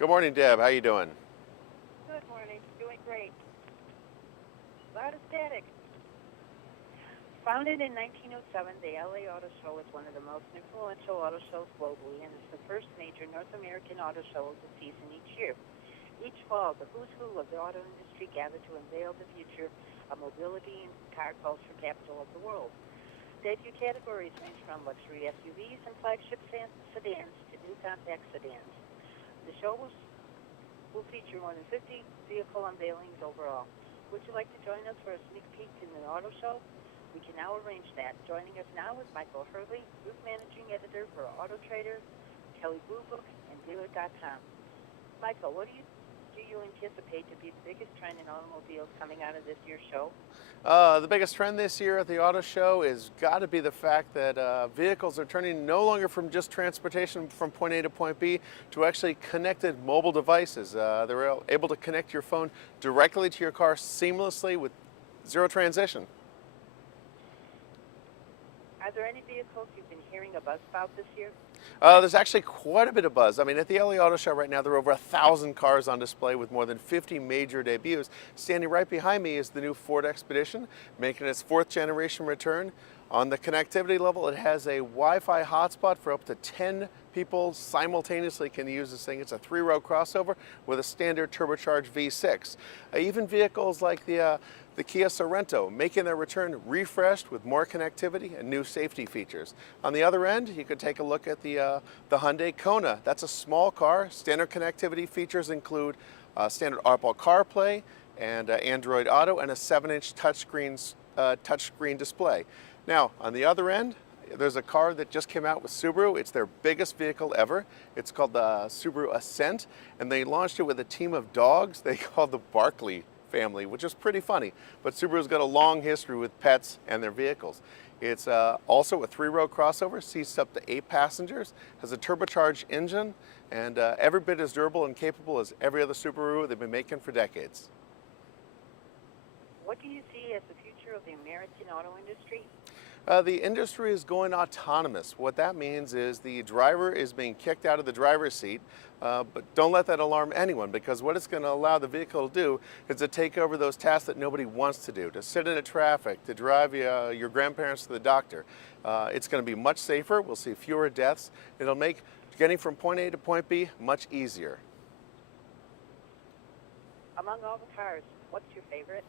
Good morning, Deb. How you doing? Good morning. Doing great. A lot of static. Founded in 1907, the LA Auto Show is one of the most influential auto shows globally and is the first major North American auto show of the season each year. Each fall, the who's who of the auto industry gather to unveil the future of mobility and car culture capital of the world. Debut categories range from luxury SUVs and flagship sedans to new compact sedans. The show will feature more than 50 vehicle unveilings overall. Would you like to join us for a sneak peek in the auto show? We can now arrange that. Joining us now is Michel Harley, Group Managing Editor for Autotrader, Kelley Blue Book, and Dealer.com. Michel, what do you anticipate to be the biggest trend in automobiles coming out of this year's show? The biggest trend this year at the auto show is got to be the fact that vehicles are turning no longer from just transportation from point A to point B to actually connected mobile devices. They're able to connect your phone directly to your car seamlessly with zero transition. Are there any vehicles you've been hearing a buzz about this year? There's actually quite a bit of buzz. I mean, at the LA Auto Show right now, there are over 1,000 cars on display with more than 50 major debuts. Standing right behind me is the new Ford Expedition, making its 4th generation return. On the connectivity level, it has a Wi-Fi hotspot for up to 10 people simultaneously can use this thing. It's a 3-row crossover with a standard turbocharged V6. Even vehicles like the Kia Sorento making their return refreshed with more connectivity and new safety features. On the other end, you could take a look at the Hyundai Kona. That's a small car. Standard connectivity features include standard Apple CarPlay and Android Auto and a 7-inch touchscreen display. Now, on the other end, there's a car that just came out with Subaru. It's their biggest vehicle ever. It's called the Subaru Ascent, and they launched it with a team of dogs they called the Barkley family, which is pretty funny. But Subaru's got a long history with pets and their vehicles. It's also a 3-row crossover, seats up to 8 passengers, has a turbocharged engine, and every bit as durable and capable as every other Subaru they've been making for decades. What do you see as the future of the American auto industry? The industry is going autonomous. What that means is the driver is being kicked out of the driver's seat, but don't let that alarm anyone, because what it's going to allow the vehicle to do is to take over those tasks that nobody wants to do, to sit in a traffic, to drive your grandparents to the doctor. It's going to be much safer. We'll see fewer deaths. It'll make getting from point A to point B much easier. Among all the cars, what's your favorite?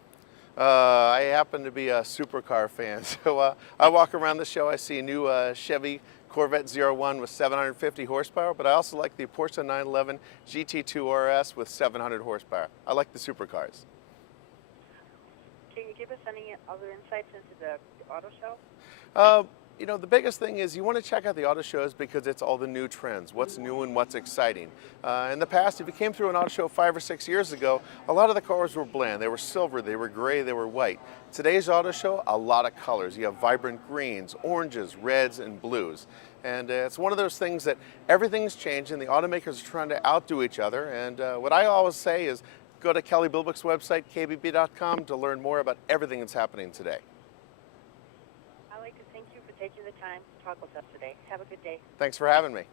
I happen to be a supercar fan, so I walk around the show. I see a new Chevy Corvette 01 with 750 horsepower, but I also like the Porsche 911 GT2 RS with 700 horsepower. I like the supercars. Can you give us any other insights into the auto show? You know, the biggest thing is you want to check out the auto shows because it's all the new trends, what's new and what's exciting. In the past, if you came through an auto show 5 or 6 years ago, a lot of the cars were bland. They were silver, they were gray, they were white. Today's auto show, a lot of colors. You have vibrant greens, oranges, reds, and blues. And it's one of those things that everything's changed and the automakers are trying to outdo each other. And what I always say is go to Kelley Blue Book's website, kbb.com, to learn more about everything that's happening today. I'd like to thank you for taking the time to talk with us today. Have a good day. Thanks for having me.